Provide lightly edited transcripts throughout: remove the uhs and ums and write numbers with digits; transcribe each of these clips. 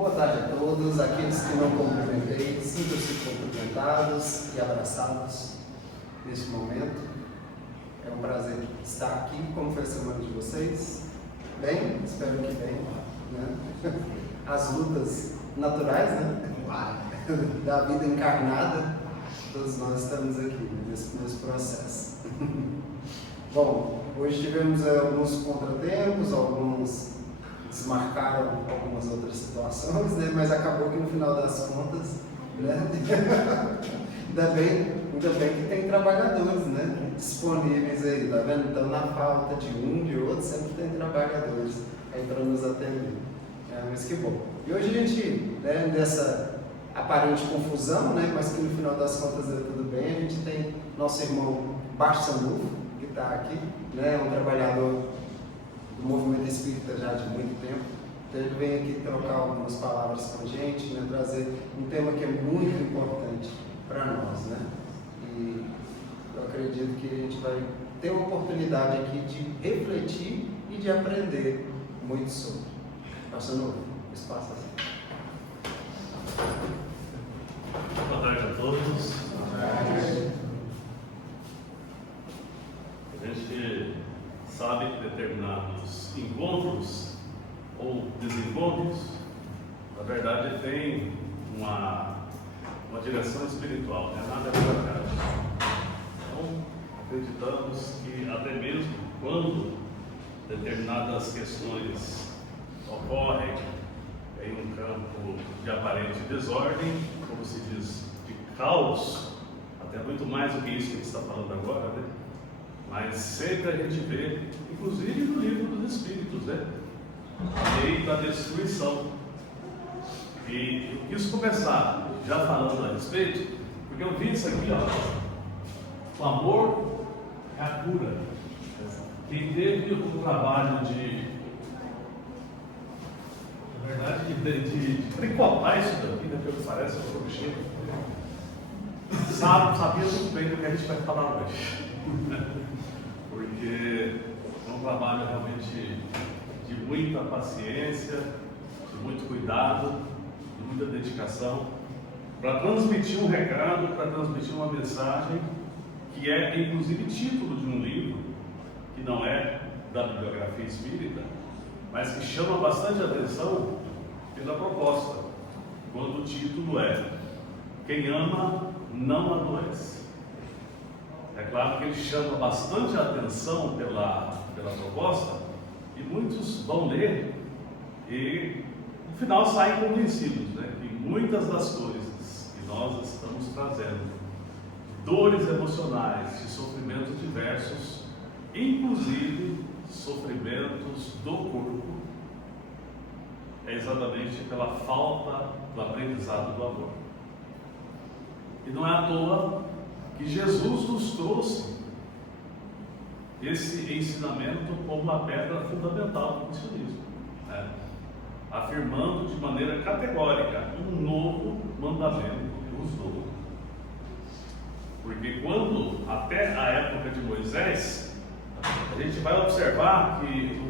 Boa tarde a todos, aqueles que não cumprimentei, sintam-se cumprimentados e abraçados neste momento. É um prazer estar aqui. Como foi a semana de vocês? Bem? Espero que bem, né? As lutas naturais, né? Da vida encarnada, todos nós estamos aqui nesse processo. Bom, hoje tivemos alguns contratempos, alguns desmarcaram algumas outras situações, né? Mas acabou que no final das contas, né? ainda bem que tem trabalhadores, né? Disponíveis aí, tá vendo? Então, na falta de um, de outro, sempre tem trabalhadores aí para nos atender. Mas que bom. E hoje a gente, né, dessa aparente confusão, né? Mas que no final das contas é tudo bem, a gente tem nosso irmão Baixo Sandufo, que está aqui, né? Um trabalhador do movimento espírita já de muito tempo. Então ele vem aqui trocar algumas palavras com a gente, né, trazer um tema que é muito importante para nós, né? E eu acredito que a gente vai ter a oportunidade aqui de refletir e de aprender muito sobre. Passando o espaço assim. Boa tarde a todos. A gente sabe que determinados encontros ou desencontros, na verdade, tem uma direção espiritual, não é nada por acaso. Então, acreditamos que até mesmo quando determinadas questões ocorrem em um campo de aparente desordem, como se diz, de caos, até muito mais do que isso que a gente está falando agora, né? Mas sempre a gente vê, inclusive no livro dos Espíritos, né? A lei da destruição. E eu quis começar já falando a respeito, porque eu vi isso aqui, ó. O amor é a cura. Quem teve o trabalho na verdade, de tricotar isso daqui, né, pelo que parece, eu estou mexendo, sabia muito bem do que a gente vai falar hoje. Porque é um trabalho realmente de muita paciência, de muito cuidado, de muita dedicação, para transmitir um recado, para transmitir uma mensagem, que é inclusive título de um livro, que não é da bibliografia espírita, mas que chama bastante atenção pela proposta, quando o título é Quem ama não adoece. É claro que ele chama bastante atenção pela proposta, e muitos vão ler e no final saem convencidos, né, que muitas das coisas que nós estamos trazendo, dores emocionais, de sofrimentos diversos, inclusive sofrimentos do corpo, é exatamente pela falta do aprendizado do amor. E não é à toa que Jesus nos trouxe esse ensinamento como uma pedra fundamental do cristianismo, né? Afirmando de maneira categórica um novo mandamento vos dou. Porque quando, até a época de Moisés, a gente vai observar que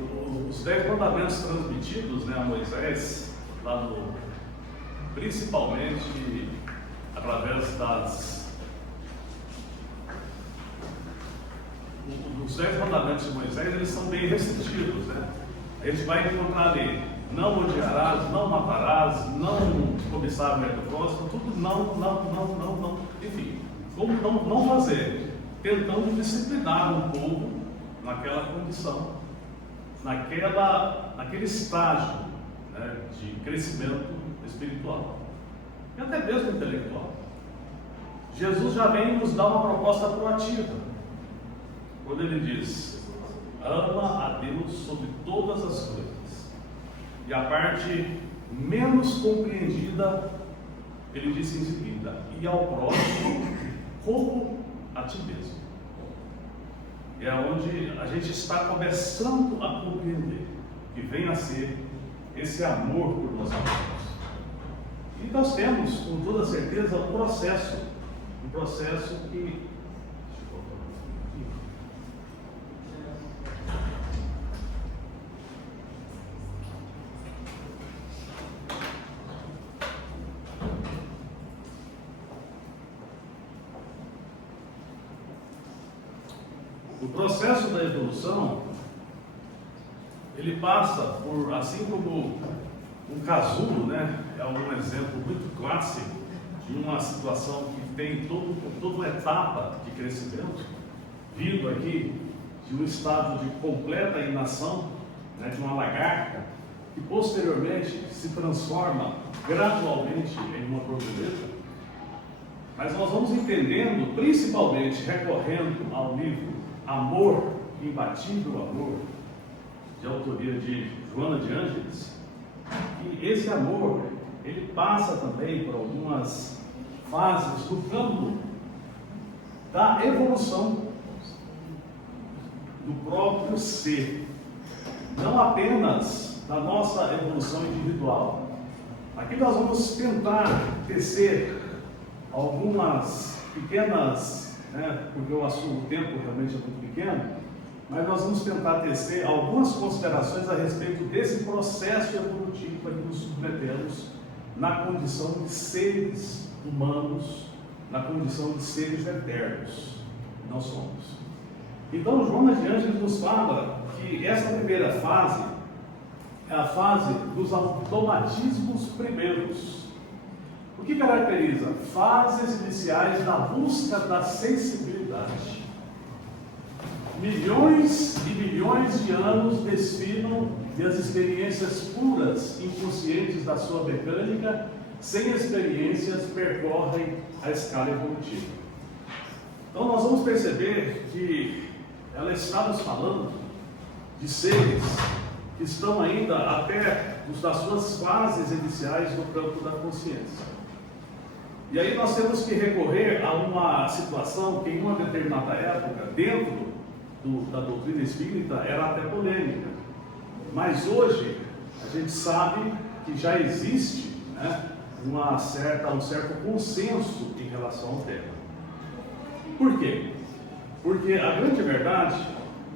os 10 mandamentos transmitidos, né, a Moisés, principalmente através os 10 mandamentos de Moisés, eles são bem restritivos, né? A gente vai encontrar ali: não odiarás, não matarás, não cobiçar a mulher do próximo, tudo não, enfim, como não fazer, tentando disciplinar um povo naquela condição, naquele estágio, né, de crescimento espiritual e até mesmo intelectual. Jesus já vem nos dar uma proposta proativa, quando ele diz: ama a Deus sobre todas as coisas. E a parte menos compreendida, ele diz em seguida: e ao próximo como a ti mesmo. É onde a gente está começando a compreender que vem a ser esse amor por nós mesmos. E nós temos, com toda certeza, um processo que O processo da evolução, ele passa por, assim como um casulo, né, é um exemplo muito clássico de uma situação que tem toda uma etapa de crescimento, vindo aqui de um estado de completa inação, né, de uma lagarta, que posteriormente se transforma gradualmente em uma borboleta. Mas nós vamos entendendo, principalmente recorrendo ao livro Amor, Imbatível Amor, de autoria de Joana de Ângeles, que esse amor, ele passa também por algumas fases do campo da evolução do próprio ser, não apenas da nossa evolução individual. Aqui nós vamos tentar tecer algumas pequenas, porque o tempo realmente é muito pequeno, mas nós vamos tentar tecer algumas considerações a respeito desse processo evolutivo a que nos submetemos na condição de seres humanos, na condição de seres eternos. Não somos. Então, Joana de Ângeles nos fala que essa primeira fase é a fase dos automatismos primeiros. O que caracteriza? Fases iniciais da busca da sensibilidade. Milhões e milhões de anos desfilam e as experiências puras, inconscientes da sua mecânica, sem experiências, percorrem a escala evolutiva. Então nós vamos perceber que ela está nos falando de seres que estão ainda até das suas fases iniciais no campo da consciência. E aí nós temos que recorrer a uma situação que em uma determinada época, dentro da doutrina espírita, era até polêmica. Mas hoje a gente sabe que já existe, um certo consenso em relação ao tema. Por quê? Porque a grande verdade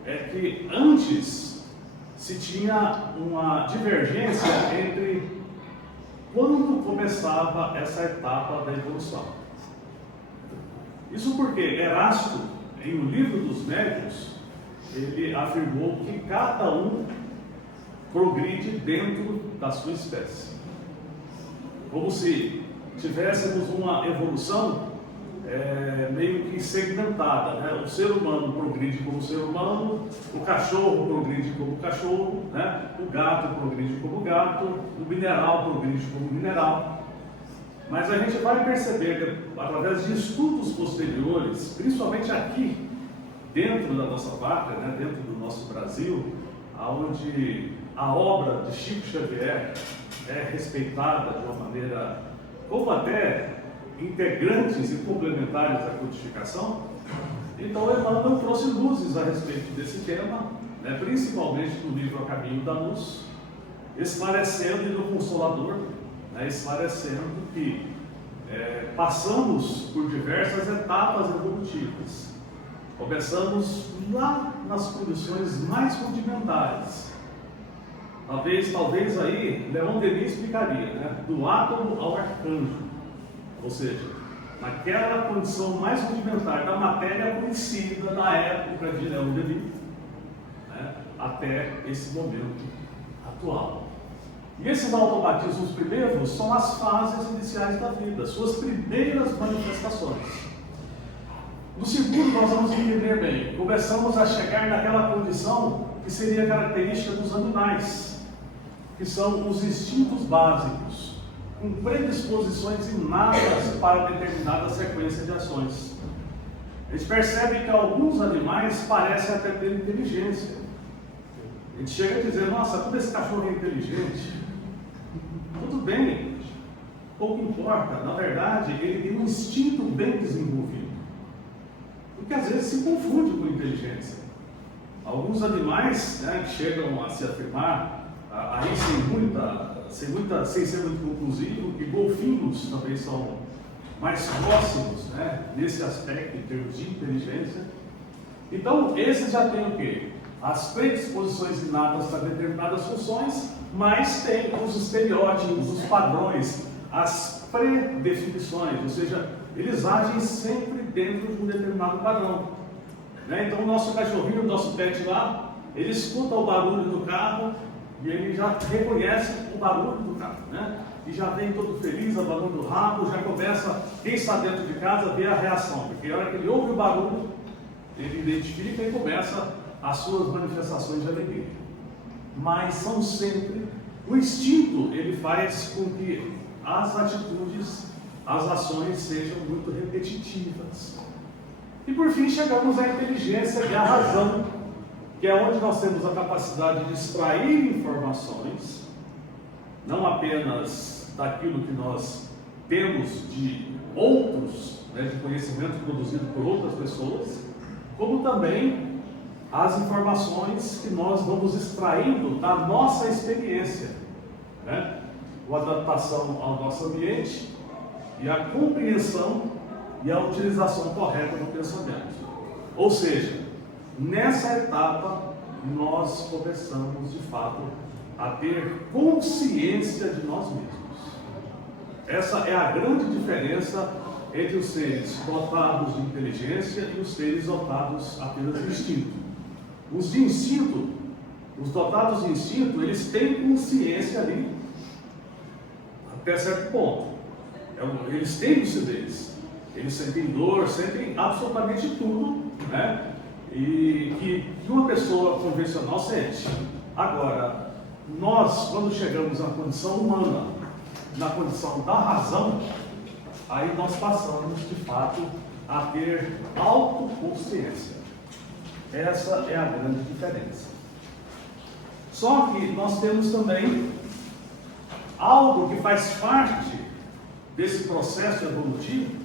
é que antes se tinha uma divergência entre quando começava essa etapa da evolução. Isso porque Erasto, em O Livro dos Médiuns, ele afirmou que cada um progride dentro da sua espécie. Como se tivéssemos uma evolução meio que segmentada, O ser humano progride como ser humano, o cachorro progride como cachorro, O gato progride como gato, o mineral progride como mineral. Mas a gente vai perceber que, através de estudos posteriores, principalmente aqui, dentro da nossa pátria, dentro do nosso Brasil, onde a obra de Chico Xavier é respeitada de uma maneira, como até integrantes e complementares da codificação, então Emmanuel trouxe luzes a respeito desse tema, principalmente no livro A Caminho da Luz, esclarecendo, e no Consolador, esclarecendo que passamos por diversas etapas evolutivas. Começamos lá nas condições mais rudimentares. Talvez aí Leon Denis explicaria, do átomo ao arcanjo. Ou seja, naquela condição mais rudimentar da matéria conhecida na época de Leon Denis, até esse momento atual. E esses automatismos primeiros são as fases iniciais da vida, suas primeiras manifestações. No segundo, nós vamos entender bem, começamos a chegar naquela condição que seria característica dos animais, que são os instintos básicos, com predisposições inatas para determinada sequência de ações. A gente percebe que alguns animais parecem até ter inteligência. A gente chega a dizer, nossa, como esse cachorro é inteligente. Tudo bem, pouco importa. Na verdade, ele tem um instinto bem desenvolvido. Porque às vezes se confunde com inteligência. Alguns animais que chegam a se afirmar, aí sem ser muito conclusivo, que golfinhos também são mais próximos nesse aspecto em termos de inteligência. Então, esses já têm o quê? As predisposições inatas para determinadas funções, mas tem os estereótipos, os padrões, as predefinições, ou seja, eles agem sempre dentro de um determinado padrão. né? Então o nosso cachorrinho, o nosso pet lá, ele escuta o barulho do carro e ele já reconhece o barulho do carro, né? E já vem todo feliz, abanando o rabo, já começa, quem está dentro de casa, a ver a reação, porque a hora que ele ouve o barulho, ele identifica e começa as suas manifestações de alegria. Mas são sempre, o instinto, ele faz com que as atitudes, as ações sejam muito repetitivas. E por fim chegamos à inteligência e à razão, que é onde nós temos a capacidade de extrair informações, não apenas daquilo que nós temos de outros, né, de conhecimento produzido por outras pessoas, como também as informações que nós vamos extraindo da nossa experiência, né? A adaptação ao nosso ambiente e a compreensão e a utilização correta do pensamento. Ou seja, nessa etapa nós começamos de fato a ter consciência de nós mesmos. Essa é a grande diferença entre os seres dotados de inteligência e os seres dotados apenas de instinto. Os de instinto, os dotados de instinto, eles têm consciência ali até certo ponto. Eles têm lucidez, eles sentem dor, sentem absolutamente tudo, né? E que uma pessoa convencional sente. Agora, nós, quando chegamos à condição humana, na condição da razão, aí nós passamos de fato a ter autoconsciência. Essa é a grande diferença. Só que nós temos também algo que faz parte desse processo evolutivo,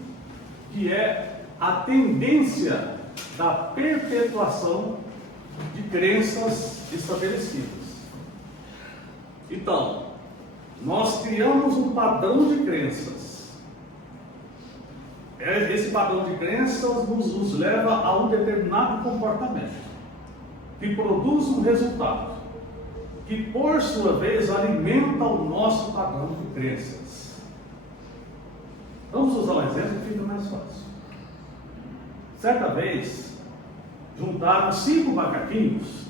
que é a tendência da perpetuação de crenças estabelecidas. Então, nós criamos um padrão de crenças. Esse padrão de crenças nos leva a um determinado comportamento, que produz um resultado, que por sua vez alimenta o nosso padrão de crenças. Vamos usar um exemplo que fica mais fácil. Certa vez, juntaram 5 macaquinhos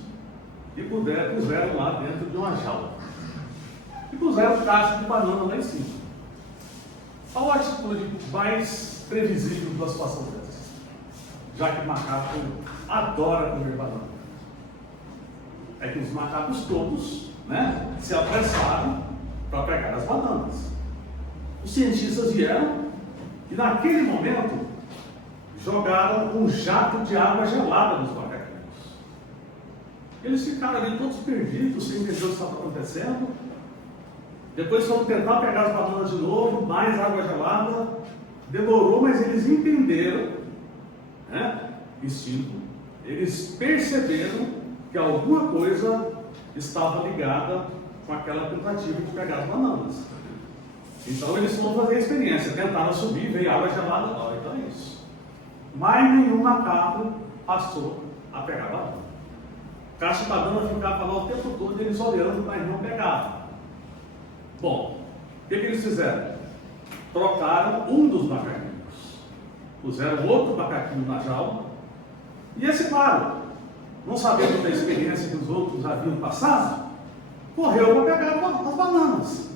e puseram lá dentro de uma jaula. E puseram caixa de banana lá em cima. Qual a atitude mais previsível de uma situação dessa? Já que o macaco adora comer banana. É que os macacos todos, né, se apressaram para pegar as bananas. Os cientistas vieram e naquele momento jogaram um jato de água gelada nos macaquinhos. Eles ficaram ali todos perdidos, sem entender o que estava acontecendo. Depois foram tentar pegar as bananas de novo, mais água gelada. Demorou, mas eles entenderam, né, instinto. Eles perceberam que alguma coisa estava ligada com aquela tentativa de pegar as bananas. Então eles foram fazer a experiência, tentaram subir, veio água gelada, então é isso. Mas nenhum macaco passou a pegar a banana. Caixa de banana ficava lá o tempo todo, eles olhando, mas não pegavam. Bom, o que eles fizeram? Trocaram um dos macaquinhos, puseram outro macaquinho na jaula e esse, claro, não sabendo da experiência que os outros haviam passado, correu para pegar as bananas.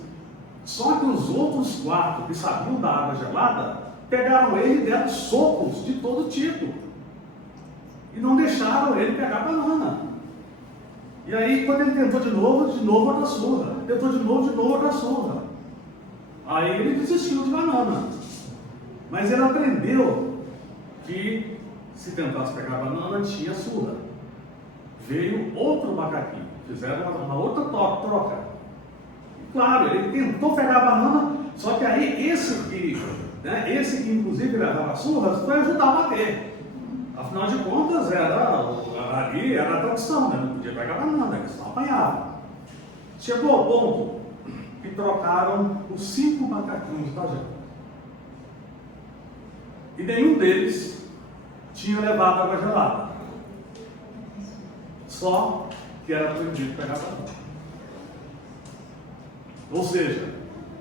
Só que os outros 4 que sabiam da água gelada pegaram ele e deram socos de todo tipo e não deixaram ele pegar a banana. E aí, quando ele tentou de novo outra surra. Tentou de novo outra surra. Aí ele desistiu de banana. Mas ele aprendeu que se tentasse pegar a banana, tinha surra. Veio outro macaquinho, fizeram uma outra troca. E, claro, ele tentou pegar a banana, só que aí esse que inclusive levava surras, foi ajudar a bater. Afinal de contas, ali era a tradição, né? Não podia pegar a banana, eles não apanhavam. Chegou ao ponto que trocaram os 5 macaquinhos da jaula. E nenhum deles tinha levado água gelada. Só que era proibido pegar a banana. Ou seja,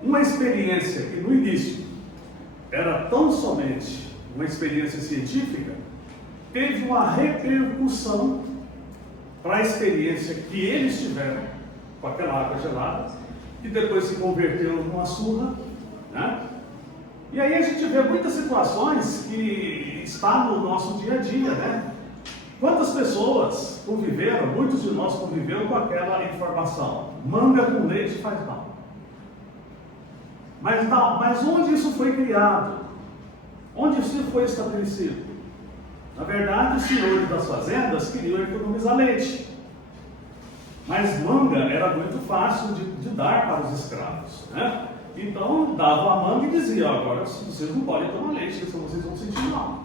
uma experiência que no início era tão somente uma experiência científica, teve uma repercussão para a experiência que eles tiveram com aquela água gelada, que depois se converteu numa surra, né? E aí a gente vê muitas situações que está no nosso dia a dia, né? Quantas pessoas conviveram, muitos de nós conviveram com aquela informação: manga com leite faz mal. Mas onde isso foi criado? Onde isso foi estabelecido? Na verdade, os senhores das fazendas queriam economizar leite. Mas manga era muito fácil de dar para os escravos, né? Então, dava a manga e dizia: agora vocês não podem tomar leite, senão vocês vão sentir mal.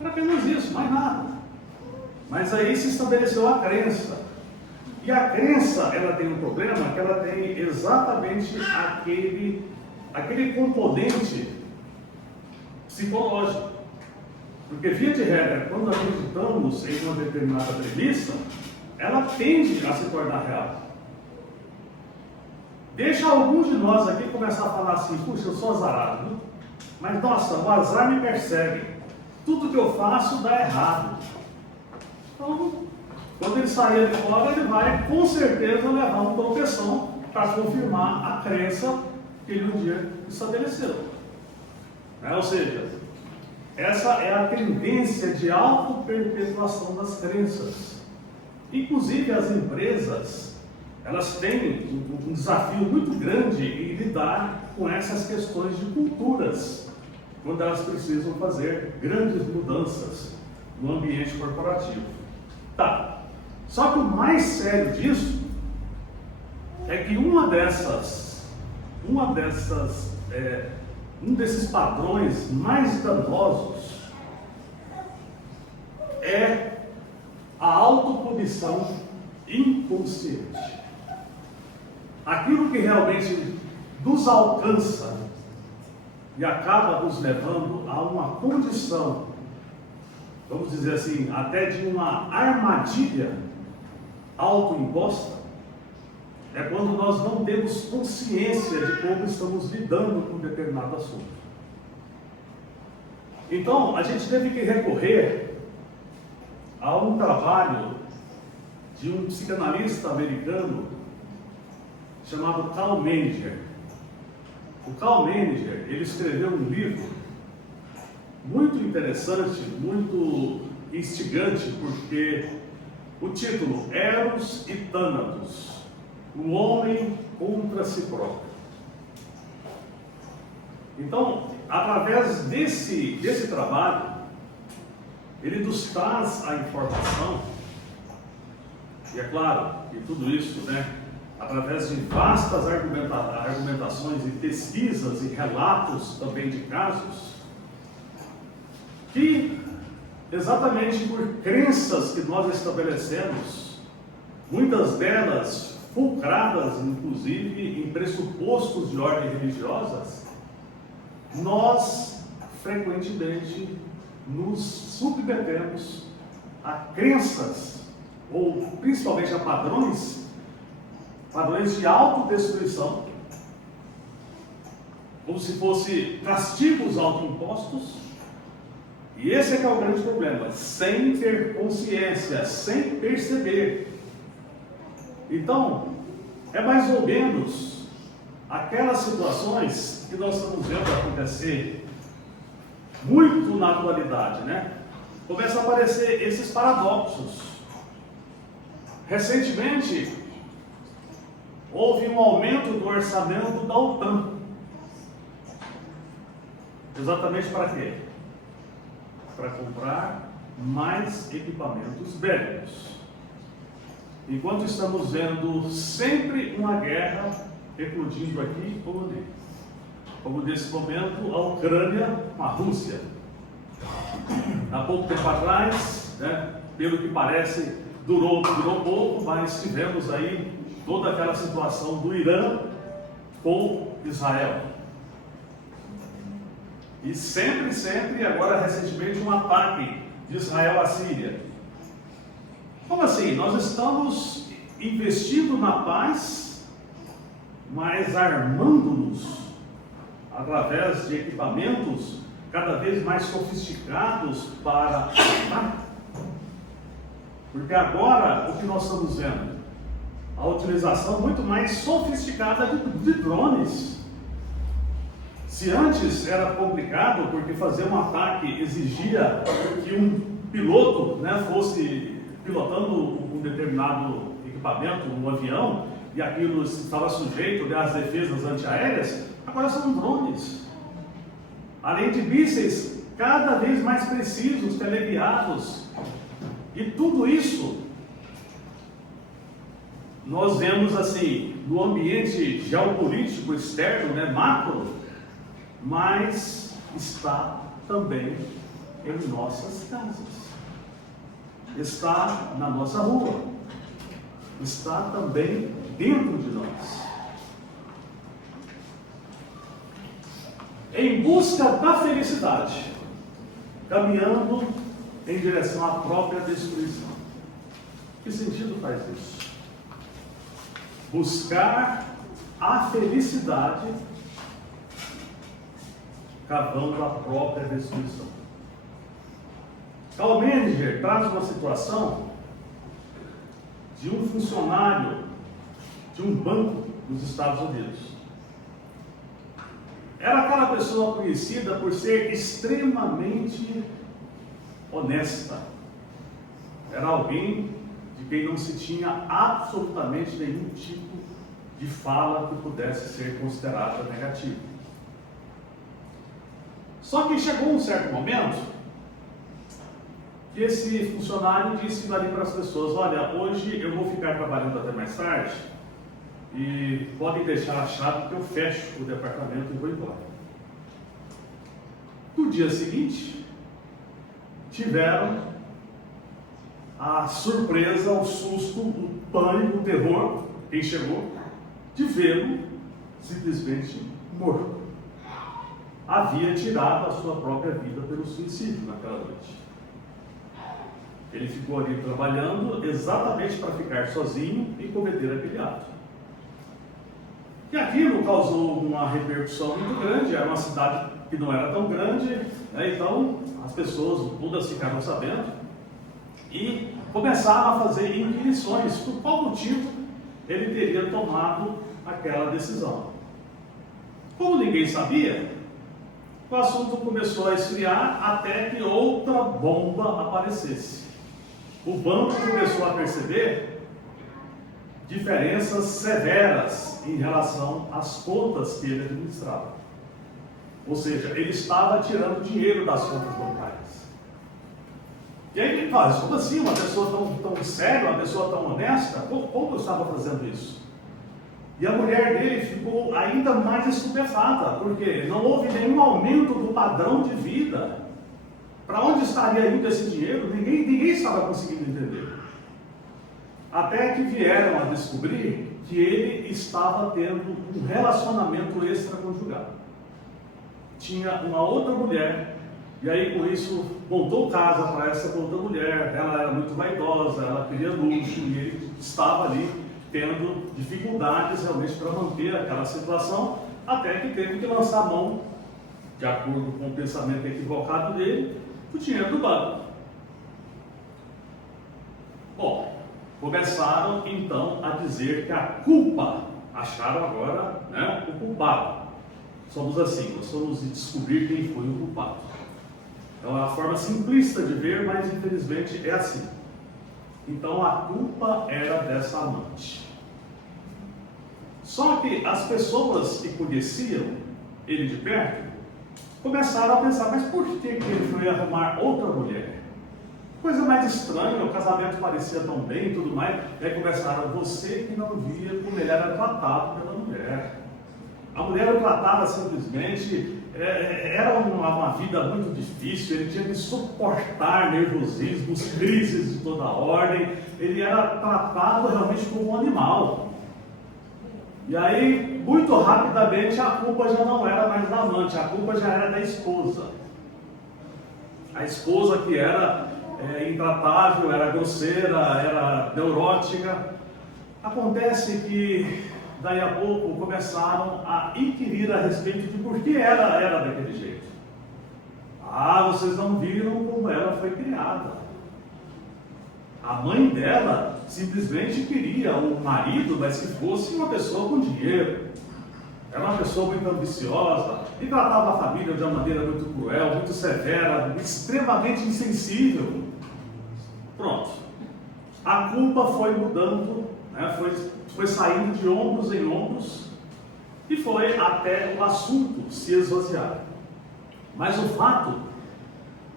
Era apenas isso, mais nada. Mas aí se estabeleceu a crença. E a crença, ela tem um problema, que ela tem exatamente aquele componente psicológico. Porque, via de regra, quando acreditamos em uma determinada premissa, ela tende a se tornar real. Deixa alguns de nós aqui começar a falar assim: puxa, eu sou azarado, viu? Mas nossa, o azar me persegue. Tudo que eu faço dá errado. Então, quando ele sair de fora, ele vai com certeza levar uma proteção para confirmar a crença que ele um dia estabeleceu. Ou seja, essa é a tendência de auto-perpetuação das crenças. Inclusive as empresas, elas têm um desafio muito grande em lidar com essas questões de culturas, quando elas precisam fazer grandes mudanças no ambiente corporativo. Tá. Só que o mais sério disso é que um desses padrões mais danosos é a autopunição inconsciente. Aquilo que realmente nos alcança e acaba nos levando a uma condição, vamos dizer assim, até de uma armadilha autoimposta, é quando nós não temos consciência de como estamos lidando com determinado assunto. Então, a gente teve que recorrer a um trabalho de um psicanalista americano chamado Karl Menninger. O Karl Menninger, ele escreveu um livro muito interessante, muito instigante, porque o título: Eros e Thanatos, o homem contra si próprio. Então, através desse trabalho, ele nos traz a informação, e é claro que tudo isso, através de vastas argumentações e pesquisas e relatos também de casos, que exatamente por crenças que nós estabelecemos, muitas delas fulcradas inclusive em pressupostos de ordem religiosas, nós frequentemente nos submetemos a crenças, ou principalmente a padrões de autodestruição, como se fossem castigos autoimpostos. E esse é que é o grande problema, sem ter consciência, sem perceber. Então, é mais ou menos aquelas situações que nós estamos vendo acontecer muito na atualidade, Começam a aparecer esses paradoxos. Recentemente, houve um aumento do orçamento da OTAN. Exatamente para quê? Para comprar mais equipamentos bélicos. Enquanto estamos vendo sempre uma guerra eclodindo aqui ou ali. Como nesse momento a Ucrânia com a Rússia. Há pouco tempo atrás, pelo que parece, durou pouco, mas tivemos aí toda aquela situação do Irã com Israel. E sempre, agora recentemente, um ataque de Israel à Síria. Como assim? Nós estamos investindo na paz, mas armando-nos através de equipamentos cada vez mais sofisticados para matar. Porque agora o que nós estamos vendo? A utilização muito mais sofisticada de drones. Se antes era complicado, porque fazer um ataque exigia que um piloto, né, fosse pilotando um determinado equipamento, um avião, e aquilo estava sujeito às defesas antiaéreas, agora são drones. Além de mísseis cada vez mais precisos, teleguiados. E tudo isso nós vemos assim no ambiente geopolítico externo, né, macro, mas está também em nossas casas, está na nossa rua, está também dentro de nós. Em busca da felicidade, caminhando em direção à própria destruição. Que sentido faz isso? Buscar a felicidade cavando a própria destruição. Karl Menninger traz uma situação de um funcionário de um banco nos Estados Unidos. Era aquela pessoa conhecida por ser extremamente honesta. Era alguém de quem não se tinha absolutamente nenhum tipo de fala que pudesse ser considerada negativa. Só que chegou um certo momento que esse funcionário disse ali para as pessoas: olha, hoje eu vou ficar trabalhando até mais tarde e podem deixar a chave que eu fecho o departamento e vou embora. No dia seguinte, tiveram a surpresa, o susto, o pânico, o terror, quem chegou, de vê-lo simplesmente morto. Havia tirado a sua própria vida pelo suicídio naquela noite. Ele ficou ali trabalhando exatamente para ficar sozinho e cometer aquele ato. E aquilo causou uma repercussão muito grande. Era uma cidade que não era tão grande, né? Então as pessoas todas ficaram sabendo e começaram a fazer inquirições por qual motivo ele teria tomado aquela decisão. Como ninguém sabia, o assunto começou a esfriar até que outra bomba aparecesse. O banco começou a perceber diferenças severas em relação às contas que ele administrava. Ou seja, ele estava tirando dinheiro das contas bancárias. E aí ele fala: como assim uma pessoa tão séria, uma pessoa tão honesta, como eu estava fazendo isso? E a mulher dele ficou ainda mais estupefata, porque não houve nenhum aumento do padrão de vida. Para onde estaria indo esse dinheiro? Ninguém estava conseguindo entender. Até que vieram a descobrir que ele estava tendo um relacionamento extraconjugal. Tinha uma outra mulher, e aí com isso montou casa para essa outra mulher. Ela era muito vaidosa, ela queria luxo, e ele estava ali tendo dificuldades realmente para manter aquela situação, até que teve que lançar a mão, de acordo com o pensamento equivocado dele, o dinheiro do banco. Bom, começaram então a dizer que a culpa, acharam agora, né, o culpado. Somos assim, nós vamos descobrir quem foi o culpado. É uma forma simplista de ver, mas infelizmente é assim. Então a culpa era dessa amante. Só que as pessoas que conheciam ele de perto começaram a pensar: mas por que ele foi arrumar outra mulher? Coisa mais estranha, o casamento parecia tão bem e tudo mais. E aí começaram: você que não via como ele era tratado pela mulher. A mulher o tratava simplesmente, era uma vida muito difícil, ele tinha que suportar nervosismos, crises de toda ordem, ele era tratado realmente como um animal. E aí, muito rapidamente, a culpa já não era mais da amante, a culpa já era da esposa. A esposa que era intratável, era grosseira, era neurótica. Acontece que daí a pouco começaram a inquirir a respeito de por que ela era daquele jeito. Ah, vocês não viram como ela foi criada. A mãe dela simplesmente queria um marido, mas que fosse uma pessoa com dinheiro. Era uma pessoa muito ambiciosa e tratava a família de uma maneira muito cruel, muito severa, extremamente insensível. Pronto. A culpa foi mudando, né? foi saindo de ombros em ombros e foi até o assunto se esvaziar. Mas o fato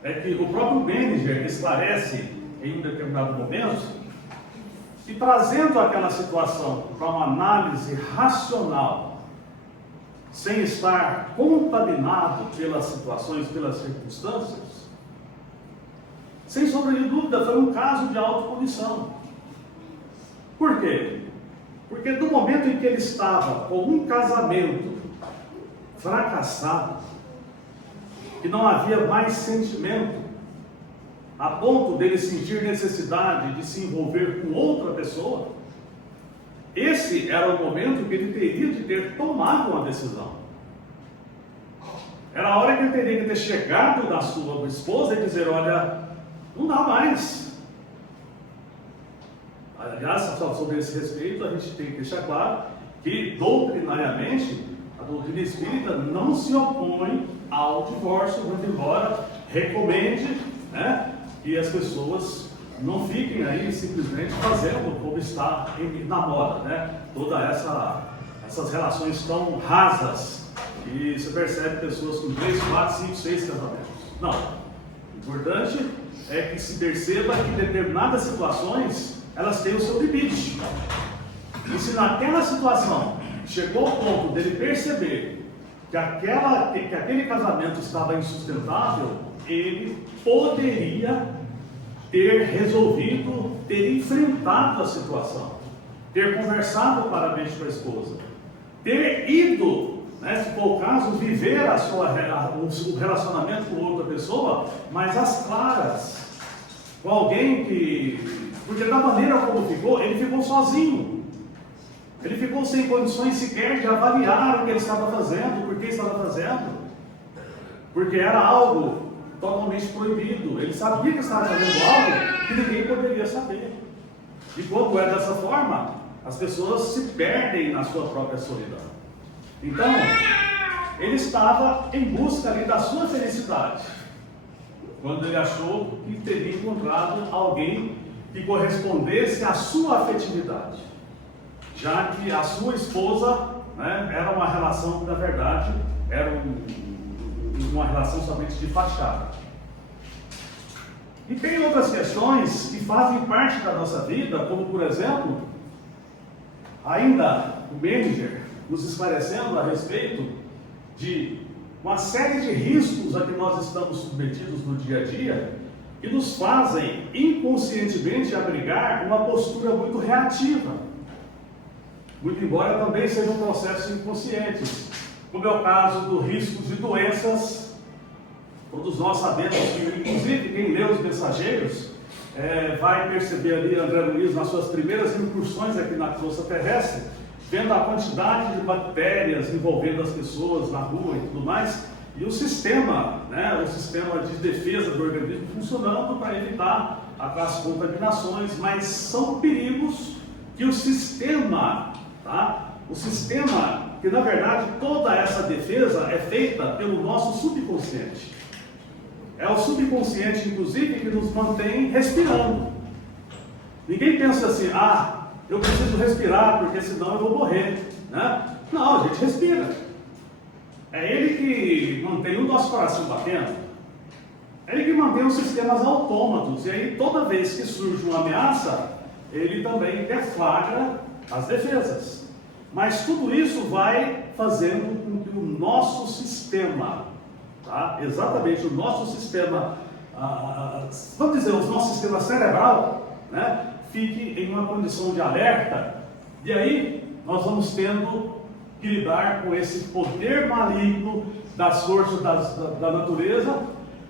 é que o próprio manager esclarece em um determinado momento e trazendo aquela situação para uma análise racional, sem estar contaminado pelas situações, pelas circunstâncias, sem sombra de dúvida, foi um caso de autopunição. Por quê? Porque do momento em que ele estava com um casamento fracassado, que não havia mais sentimento, a ponto dele sentir necessidade de se envolver com outra pessoa, esse era o momento que ele teria de ter tomado uma decisão. Era a hora que ele teria que ter chegado na sua esposa e dizer: olha, não dá mais. Aliás, sobre esse respeito, a gente tem que deixar claro que, doutrinariamente, a doutrina espírita não se opõe ao divórcio, muito embora recomende, né, que as pessoas não fiquem aí simplesmente fazendo como está na moda, né? Essas relações tão rasas, e você percebe pessoas com 3, 4, 5, 6 casamentos. Não. O importante é que se perceba que determinadas situações, elas têm o seu limite. E se naquela situação chegou ao ponto dele perceber que aquele casamento estava insustentável, ele poderia ter resolvido, ter enfrentado a situação, ter conversado paramente com a esposa, ter ido, né, se for o caso, viver o relacionamento com outra pessoa, mas às claras, com alguém porque da maneira como ficou, ele ficou sozinho. Ele ficou sem condições sequer de avaliar o que ele estava fazendo, por que estava fazendo, porque era algo totalmente proibido. Ele sabia que estava fazendo algo que ninguém poderia saber. E quando é dessa forma, as pessoas se perdem na sua própria solidão. Então, ele estava em busca ali da sua felicidade, quando ele achou que teria encontrado alguém que correspondesse à sua afetividade, já que a sua esposa, né, era uma relação que, na verdade, era uma relação somente de fachada. E tem outras questões que fazem parte da nossa vida, como, por exemplo, ainda o manager nos esclarecendo a respeito de uma série de riscos a que nós estamos submetidos no dia a dia, que nos fazem inconscientemente abrigar uma postura muito reativa, muito embora também sejam processos inconscientes, como é o caso do risco de doenças. Todos nós sabemos que, inclusive, quem lê os Mensageiros vai perceber ali André Luiz nas suas primeiras incursões aqui na crosta terrestre, vendo a quantidade de bactérias envolvendo as pessoas na rua e tudo mais, e o sistema, né, o sistema de defesa do organismo funcionando para evitar as contaminações, mas são perigos que o sistema, que na verdade toda essa defesa é feita pelo nosso subconsciente. É o subconsciente, inclusive, que nos mantém respirando. Ninguém pensa assim: eu preciso respirar porque senão eu vou morrer, né? Não, a gente respira. É ele que mantém o nosso coração batendo. É ele que mantém os sistemas autômatos. E aí, toda vez que surge uma ameaça, ele também deflagra as defesas. Mas tudo isso vai fazendo com que o nosso sistema, exatamente o nosso sistema, vamos dizer, o nosso sistema cerebral, né, fique em uma condição de alerta. E aí nós vamos tendo que lidar com esse poder maligno das forças da natureza,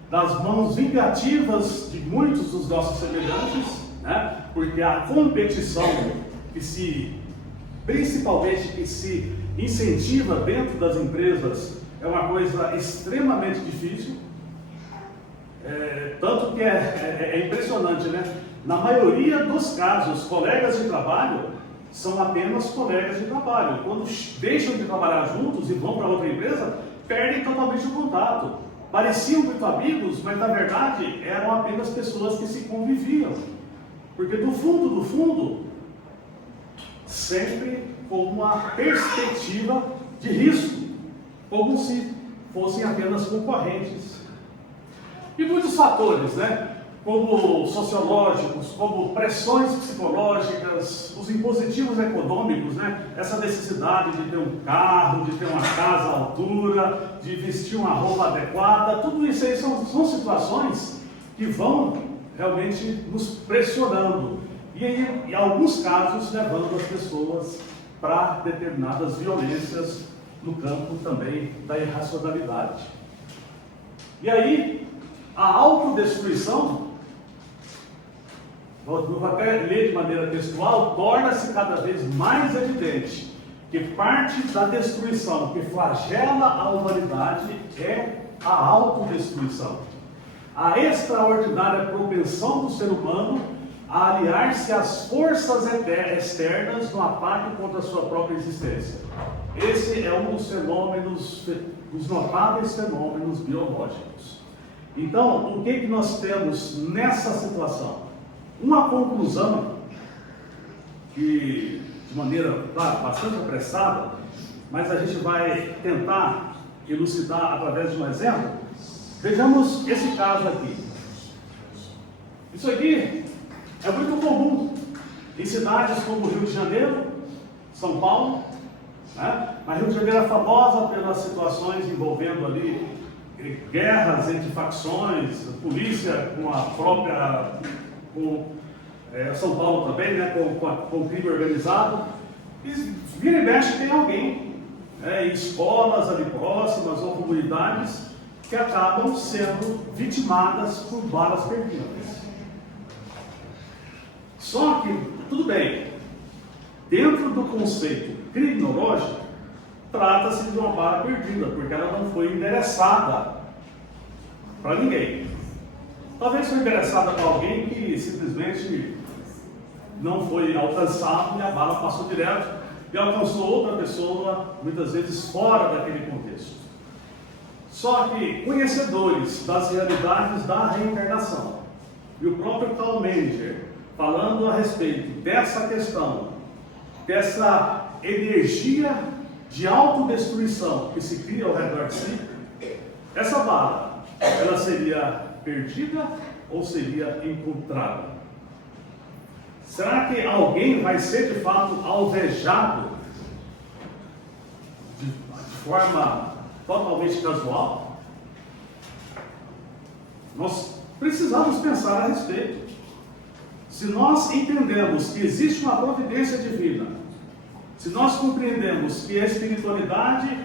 das mãos vingativas de muitos dos nossos semelhantes, né, porque a competição principalmente que se incentiva dentro das empresas, é uma coisa extremamente difícil. Tanto que é impressionante, né? Na maioria dos casos, colegas de trabalho são apenas colegas de trabalho. Quando deixam de trabalhar juntos e vão para outra empresa, perdem totalmente o contato. Pareciam muito amigos, mas na verdade eram apenas pessoas que se conviviam. Porque do fundo, sempre com uma perspectiva de risco, como se fossem apenas concorrentes. E muitos fatores, né? Como sociológicos, como pressões psicológicas, os impositivos econômicos, né? Essa necessidade de ter um carro, de ter uma casa à altura, de vestir uma roupa adequada, tudo isso aí são situações que vão realmente nos pressionando e em alguns casos levando as pessoas para determinadas violências no campo também da irracionalidade. E aí, a autodestruição, vou até ler de maneira textual, torna-se cada vez mais evidente que parte da destruição que flagela a humanidade é a autodestruição. A extraordinária propensão do ser humano a aliar-se às forças externas no ataque contra a sua própria existência. Esse é um dos fenômenos, dos notáveis fenômenos biológicos. Então, o que nós temos nessa situação? Uma conclusão que, de maneira, claro, bastante apressada, mas a gente vai tentar elucidar através de um exemplo. Vejamos esse caso aqui. Isso aqui é muito comum em cidades como Rio de Janeiro, São Paulo, né? A Rio de Janeiro é famosa pelas situações envolvendo ali guerras entre facções, polícia com a própria, São Paulo também, né? com o crime organizado. E vira e mexe tem alguém, em escolas ali próximas ou comunidades que acabam sendo vitimadas por balas perdidas. Só que, tudo bem, dentro do conceito criminológico, trata-se de uma bala perdida, porque ela não foi endereçada para ninguém. Talvez foi endereçada para alguém que simplesmente não foi alcançado e a bala passou direto e alcançou outra pessoa, muitas vezes fora daquele contexto. Só que conhecedores das realidades da reencarnação, e o próprio Karl Menninger, falando a respeito dessa questão, dessa energia de autodestruição que se cria ao redor de si, essa bala, ela seria perdida ou seria encontrada? Será que alguém vai ser de fato alvejado de forma totalmente casual? Nós precisamos pensar a respeito. Se nós entendemos que existe uma providência divina, se nós compreendemos que a espiritualidade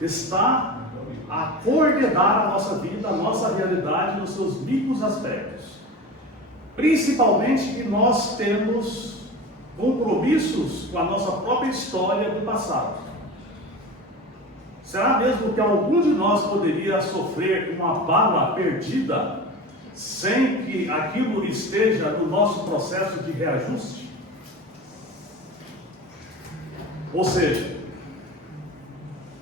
está a coordenar a nossa vida, a nossa realidade nos seus micros aspectos, principalmente que nós temos compromissos com a nossa própria história do passado. Será mesmo que algum de nós poderia sofrer uma bala perdida sem que aquilo esteja no nosso processo de reajuste? Ou seja,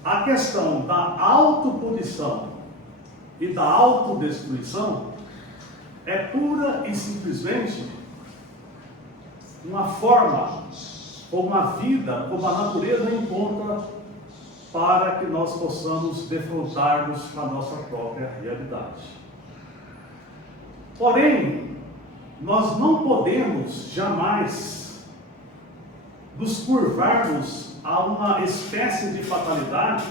a questão da autopunição e da autodestruição é pura e simplesmente uma forma, ou uma vida, como a natureza encontra para que nós possamos defrontarmos a nossa própria realidade. Porém, nós não podemos jamais nos curvarmos a uma espécie de fatalidade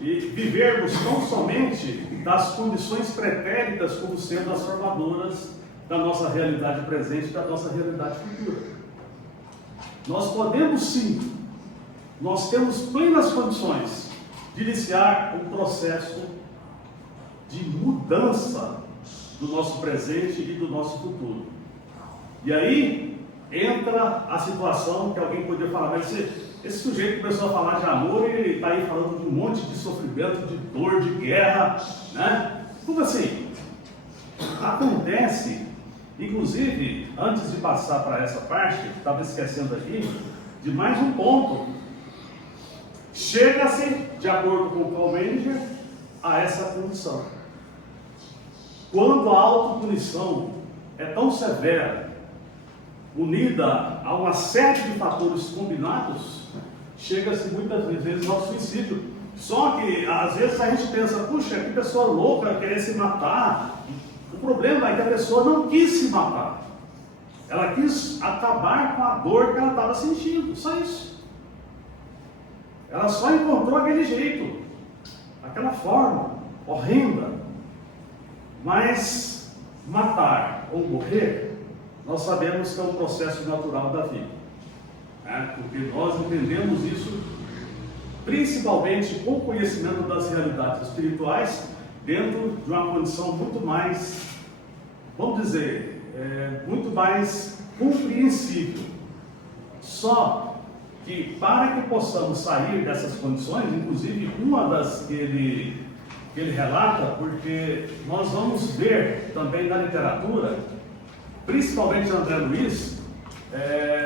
e vivermos tão somente das condições pretéritas como sendo as formadoras da nossa realidade presente e da nossa realidade futura. Nós podemos sim, nós temos plenas condições de iniciar um processo de mudança do nosso presente e do nosso futuro. E aí entra a situação que alguém poderia falar, mas esse sujeito começou a falar de amor e ele está aí falando de um monte de sofrimento, de dor, de guerra, né? Como assim? acontece, inclusive, antes de passar para essa parte, estava esquecendo aqui, de mais um ponto. Chega-se, de acordo com o Paul Manager, a essa condição. Quando a autopunição é tão severa, unida a uma série de fatores combinados, chega-se muitas vezes ao suicídio. Só que às vezes a gente pensa, puxa, que pessoa louca, querer se matar. O problema é que a pessoa não quis se matar. Ela quis acabar com a dor que ela estava sentindo, só isso. Ela só encontrou aquele jeito, aquela forma horrenda. Mas matar ou morrer, nós sabemos que é um processo natural da vida, né? Porque nós entendemos isso principalmente com o conhecimento das realidades espirituais, dentro de uma condição muito mais, vamos dizer, muito mais compreensível. Só que para que possamos sair dessas condições, inclusive uma das que ele relata, porque nós vamos ver também na literatura, principalmente André Luiz,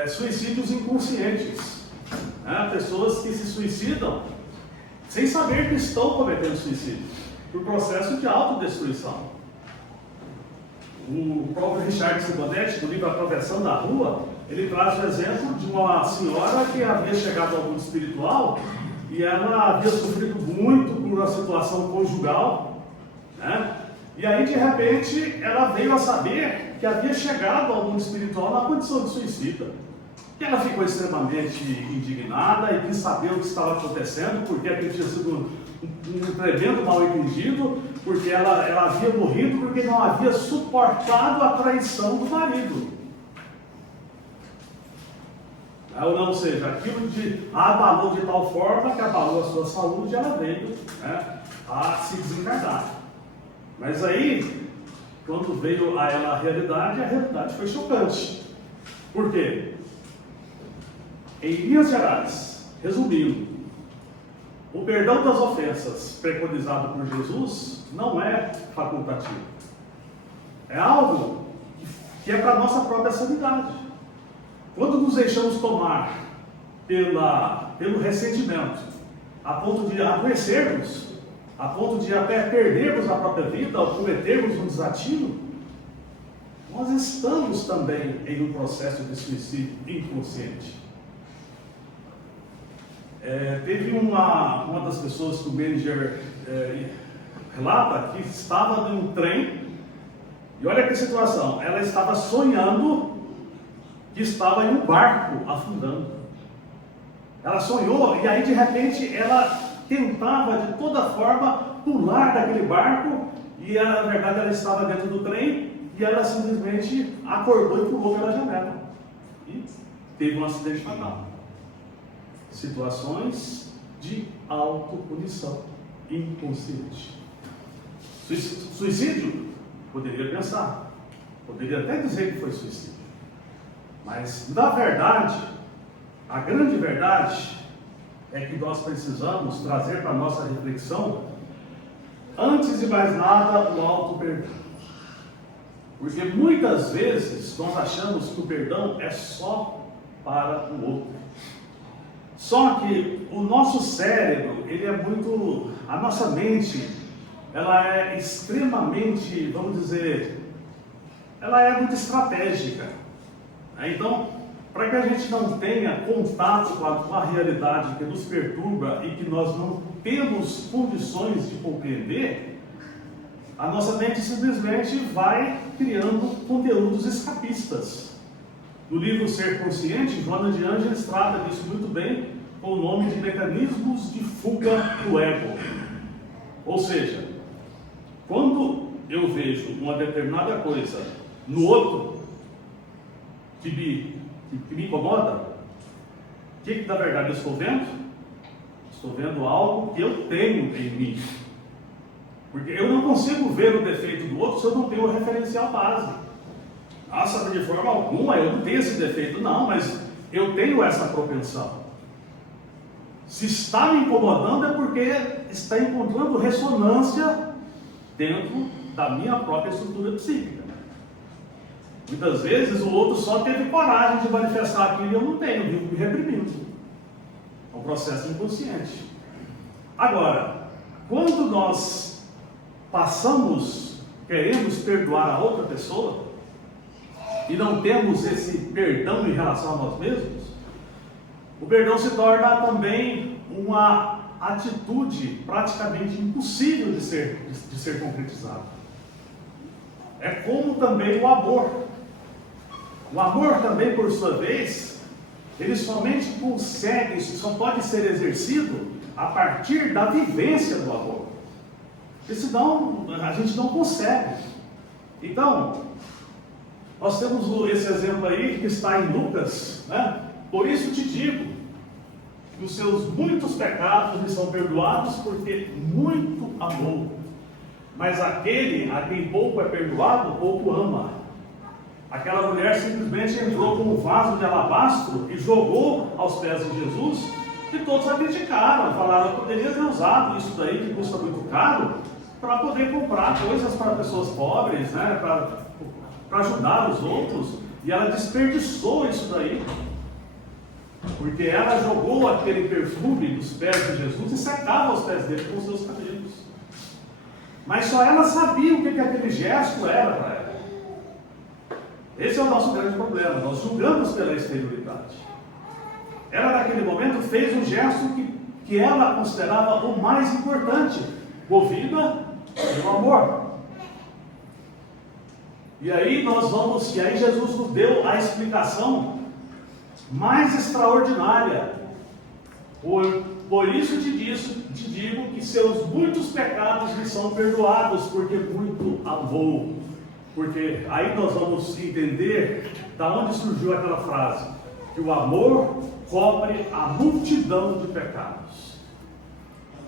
suicídios inconscientes, né? Pessoas que se suicidam sem saber que estão cometendo suicídio, por processo de autodestruição. O próprio Richard Simonetti, no livro Atravessando a Rua, ele traz o exemplo de uma senhora que havia chegado ao mundo espiritual e ela havia sofrido muito por uma situação conjugal, né? E aí de repente ela veio a saber que havia chegado ao mundo espiritual na condição de suicida. E ela ficou extremamente indignada e quis saber o que estava acontecendo, porque aquilo tinha sido um tremendo mal entendido, porque ela havia morrido porque não havia suportado a traição do marido. Ou seja, aquilo a abalou de tal forma que abalou a sua saúde e ela veio, né, a se desencarnar. Mas aí, quando veio a ela a realidade foi chocante. Por quê? Em linhas gerais, resumindo, o perdão das ofensas preconizado por Jesus não é facultativo. É algo que é para a nossa própria sanidade. Quando nos deixamos tomar pelo ressentimento, a ponto de adoecermos, a ponto de até perdermos a própria vida ou cometermos um desatino, nós estamos também em um processo de suicídio inconsciente. Teve uma das pessoas que o manager relata que estava em um trem, e olha que situação, ela estava sonhando que estava em um barco afundando. Ela sonhou e aí de repente ela tentava de toda forma pular daquele barco e na verdade ela estava dentro do trem e ela simplesmente acordou e pulou pela janela e teve um acidente fatal. Situações de autopunição inconsciente. Suicídio? Poderia pensar, poderia até dizer que foi suicídio. Mas, na verdade, a grande verdade é que nós precisamos trazer para a nossa reflexão, antes de mais nada, o auto-perdão. Porque muitas vezes nós achamos que o perdão é só para o outro. Só que o nosso cérebro, a nossa mente, ela é extremamente, vamos dizer, ela é muito estratégica. Então, para que a gente não tenha contato com a realidade que nos perturba e que nós não temos condições de compreender, a nossa mente simplesmente vai criando conteúdos escapistas. No livro Ser Consciente, Joana de Ângeles trata disso muito bem com o nome de mecanismos de fuga do ego. Ou seja, quando eu vejo uma determinada coisa no outro que me incomoda, o que na verdade eu estou vendo? Estou vendo algo que eu tenho em mim. Porque eu não consigo ver o defeito do outro se eu não tenho o referencial base. Nossa, de forma alguma eu não tenho esse defeito, não, mas eu tenho essa propensão. Se está me incomodando é porque está encontrando ressonância dentro da minha própria estrutura psíquica. Muitas vezes o outro só teve coragem de manifestar aquilo e eu não tenho, vivo me reprimindo. É um processo inconsciente. Agora, quando nós queremos perdoar a outra pessoa e não temos esse perdão em relação a nós mesmos, o perdão se torna também uma atitude praticamente impossível de ser concretizada. É como também o amor. O amor também, por sua vez, ele somente só pode ser exercido a partir da vivência do amor. Porque senão a gente não consegue. Então, nós temos esse exemplo aí que está em Lucas, né? Por isso te digo, que os seus muitos pecados lhe são perdoados, porque muito amou. Mas aquele a quem pouco é perdoado, pouco ama. Aquela mulher simplesmente entrou com um vaso de alabastro e jogou aos pés de Jesus, e todos a criticaram, falaram que poderia ter usado isso daí, que custa muito caro, para poder comprar coisas para pessoas pobres, né? Para ajudar os outros, e ela desperdiçou isso daí, porque ela jogou aquele perfume dos pés de Jesus e secava os pés dele com os seus cabelos. Mas só ela sabia o que aquele gesto era para ela. Esse é o nosso grande problema, nós julgamos pela exterioridade. Ela naquele momento fez um gesto que ela considerava o mais importante, movida pelo amor. E aí Jesus nos deu a explicação mais extraordinária. Por isso te digo que seus muitos pecados lhe são perdoados, porque muito amou. Porque aí nós vamos entender da onde surgiu aquela frase, que o amor cobre a multidão de pecados.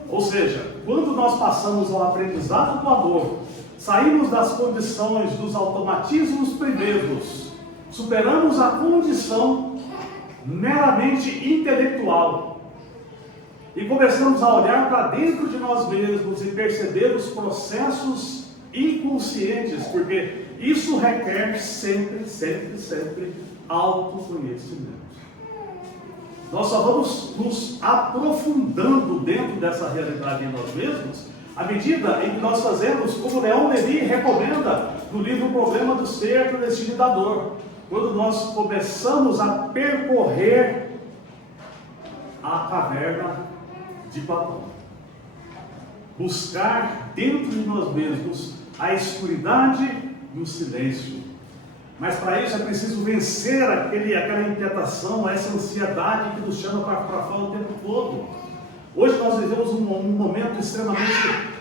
Ou seja, quando nós passamos ao aprendizado do amor, saímos das condições dos automatismos primeiros, superamos a condição meramente intelectual e começamos a olhar para dentro de nós mesmos e perceber os processos inconscientes, porque isso requer sempre autoconhecimento. Nós só vamos nos aprofundando dentro dessa realidade em nós mesmos à medida em que nós fazemos, como Leon Denis recomenda no livro Problema do Ser, do Destino e da Dor, quando nós começamos a percorrer a caverna de Platão, buscar dentro de nós mesmos a escuridade e o silêncio. Mas para isso é preciso vencer aquela inquietação, essa ansiedade que nos chama para fora o tempo todo. Hoje nós vivemos um momento extremamente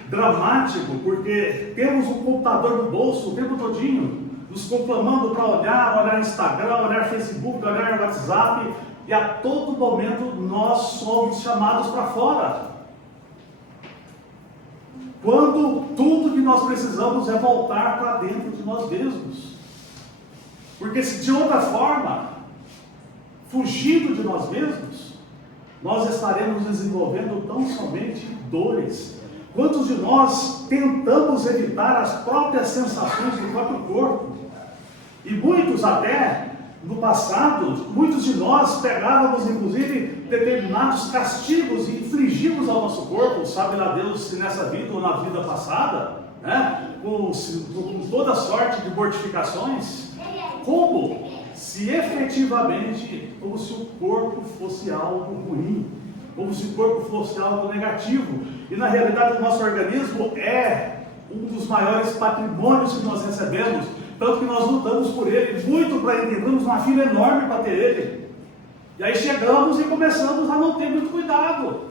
dramático, porque temos um computador no bolso o tempo todinho, nos conclamando para olhar Instagram, olhar Facebook, olhar WhatsApp, e a todo momento nós somos chamados para fora. Quando tudo que nós precisamos é voltar para dentro de nós mesmos. Porque se de outra forma, fugindo de nós mesmos, nós estaremos desenvolvendo tão somente dores. Quantos de nós tentamos evitar as próprias sensações do próprio corpo? E muitos até, no passado, muitos de nós pegávamos inclusive determinados castigos e infligimos ao nosso corpo, sabe lá Deus se nessa vida ou na vida passada, né? com toda sorte de mortificações. Como se efetivamente, como se o corpo fosse algo ruim, como se o corpo fosse algo negativo. E na realidade o nosso organismo é um dos maiores patrimônios que nós recebemos, tanto que nós lutamos por ele muito para entendermos uma fila enorme para ter ele. E aí chegamos e começamos a não ter muito cuidado.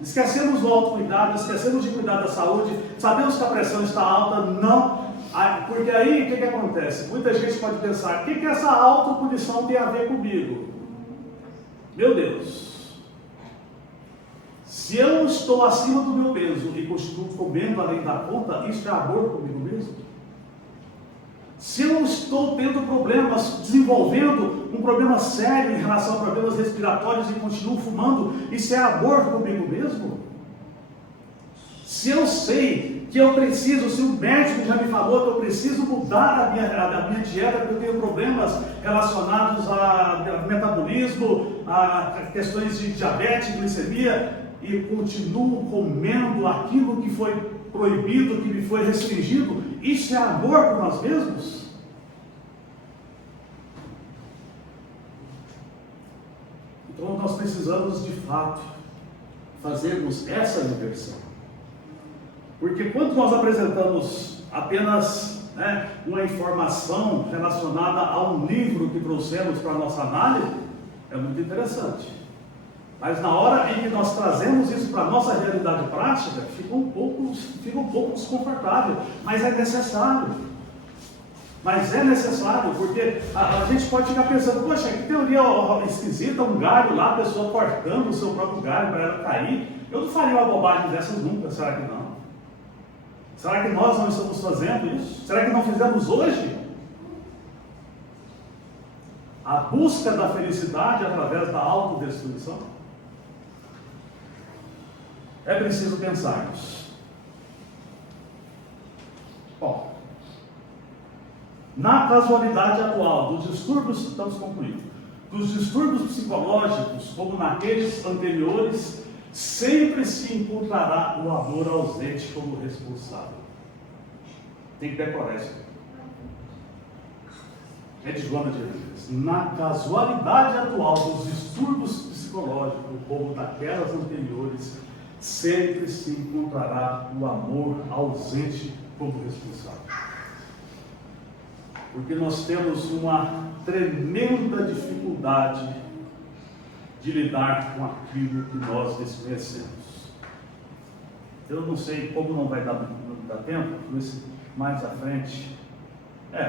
Esquecemos do autocuidado, esquecemos de cuidar da saúde, sabemos que a pressão está alta, não. Porque aí o que acontece? Muita gente pode pensar, o que essa autopunição tem a ver comigo? Meu Deus, se eu estou acima do meu peso e continuo comendo além da conta, isso é amor comigo mesmo? Se eu estou tendo problemas, desenvolvendo um problema sério em relação a problemas respiratórios e continuo fumando, isso é amor comigo mesmo? Se eu sei que eu preciso, se o médico já me falou que eu preciso mudar a minha dieta, porque eu tenho problemas relacionados a metabolismo, a questões de diabetes, glicemia, e continuo comendo aquilo que foi proibido, que me foi restringido, isso é amor por nós mesmos? Então nós precisamos de fato fazermos essa inversão. Porque quando nós apresentamos apenas uma informação relacionada a um livro que trouxemos para a nossa análise, é muito interessante. Mas na hora em que nós trazemos isso para a nossa realidade prática, fica um pouco desconfortável, mas é necessário. Porque a gente pode ficar pensando, poxa, que teoria esquisita, um galho lá, a pessoa cortando o seu próprio galho para ela cair. Eu não faria uma bobagem dessas nunca, será que não? Será que nós não estamos fazendo isso? Será que não fizemos hoje? A busca da felicidade através da autodestruição? É preciso pensarmos. Bom, na casualidade atual dos distúrbios, estamos concluindo, dos distúrbios psicológicos, como naqueles anteriores, sempre se encontrará o amor ausente como responsável. Tem que decorar isso. É de Joana de Ângeles. Na casualidade atual dos distúrbios psicológicos, como daquelas anteriores, sempre se encontrará o amor ausente como responsável. Porque nós temos uma tremenda dificuldade de lidar com aquilo que nós desconhecemos. Eu não sei como não vai dar tempo, mas mais à frente,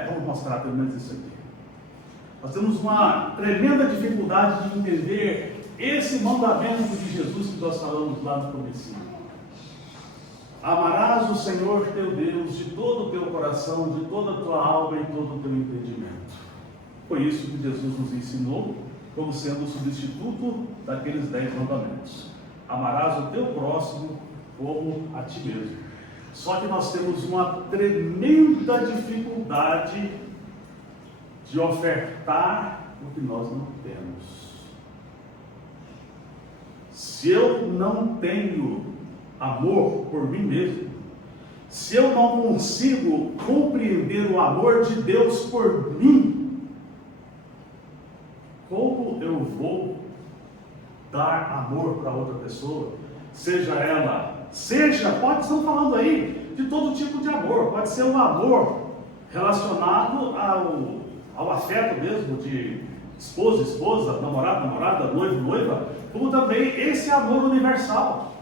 vamos mostrar pelo menos isso aqui. Nós temos uma tremenda dificuldade de entender esse mandamento de Jesus que nós falamos lá no começo. Amarás o Senhor teu Deus de todo o teu coração, de toda a tua alma e todo o teu entendimento. Foi isso que Jesus nos ensinou, como sendo o substituto daqueles 10 mandamentos. Amarás o teu próximo como a ti mesmo. Só que nós temos uma tremenda dificuldade de ofertar o que nós não temos. Se eu não tenho amor por mim mesmo, se eu não consigo compreender o amor de Deus por mim, como eu vou dar amor para outra pessoa? Pode estar falando aí de todo tipo de amor, pode ser um amor relacionado ao afeto mesmo, de esposa, namorada, noiva, como também esse amor universal.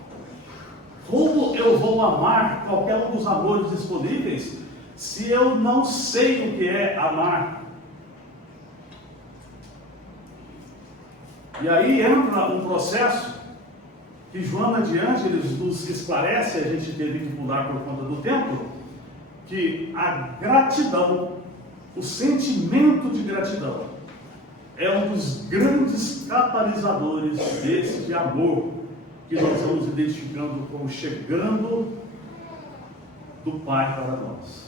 Como eu vou amar qualquer um dos amores disponíveis se eu não sei o que é amar? E aí entra um processo que Joana de Ângeles nos esclarece, a gente teve que pular por conta do tempo, que a gratidão, o sentimento de gratidão, é um dos grandes catalisadores desse amor que nós vamos identificando como chegando do Pai para nós.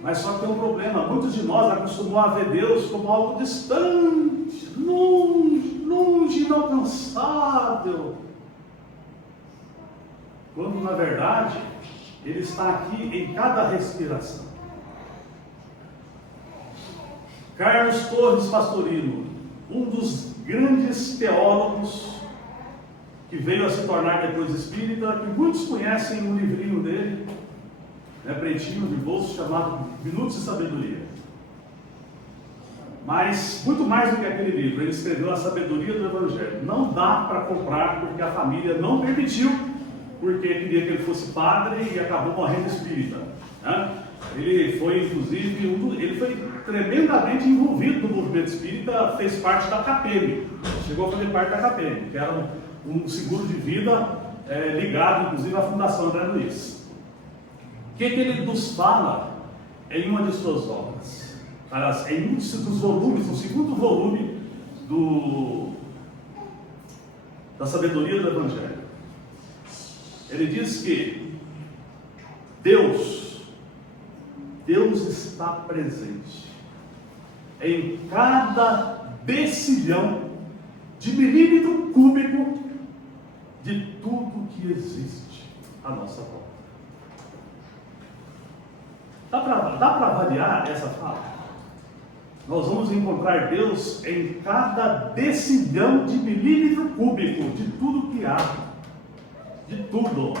Mas só que tem um problema, muitos de nós acostumam a ver Deus como algo distante, longe, inalcançável, quando na verdade Ele está aqui em cada respiração. Carlos Torres Pastorino, um dos grandes teólogos que veio a se tornar depois espírita, que muitos conhecem um livrinho dele, pretinho de bolso, chamado Minutos de Sabedoria. Mas, muito mais do que aquele livro, ele escreveu A Sabedoria do Evangelho. Não dá para comprar porque a família não permitiu, porque queria que ele fosse padre e acabou morrendo espírita. Ele foi, inclusive, ele foi tremendamente envolvido no movimento espírita, fez parte da CAPEM, chegou a fazer parte da CAPEM, que era um seguro de vida ligado, inclusive, à Fundação André Luiz. O que ele nos fala em uma de suas obras? Em um dos volumes, no segundo volume da Sabedoria do Evangelho. Ele diz que Deus está presente em cada decilhão de milímetro cúbico de tudo que existe à nossa volta. Dá para avaliar essa fala? Nós vamos encontrar Deus em cada decilhão de milímetro cúbico de tudo que há, de tudo,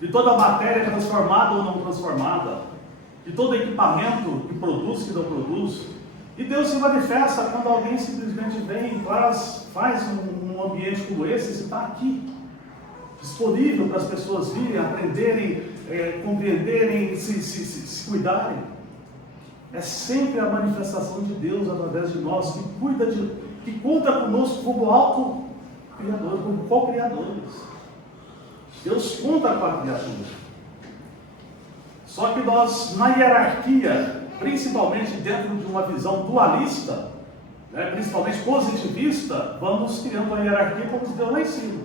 de toda a matéria transformada ou não transformada, de todo equipamento que produz, que não produz. E Deus se manifesta quando alguém simplesmente vem e faz um ambiente como esse está aqui, disponível para as pessoas virem, aprenderem, compreenderem, se cuidarem. É sempre a manifestação de Deus através de nós, que conta conosco como auto-criadores, como co-criadores. Deus conta com a criatura. Só que nós, na hierarquia, principalmente dentro de uma visão dualista, principalmente positivista, vamos criando uma hierarquia como se Deus lá em cima.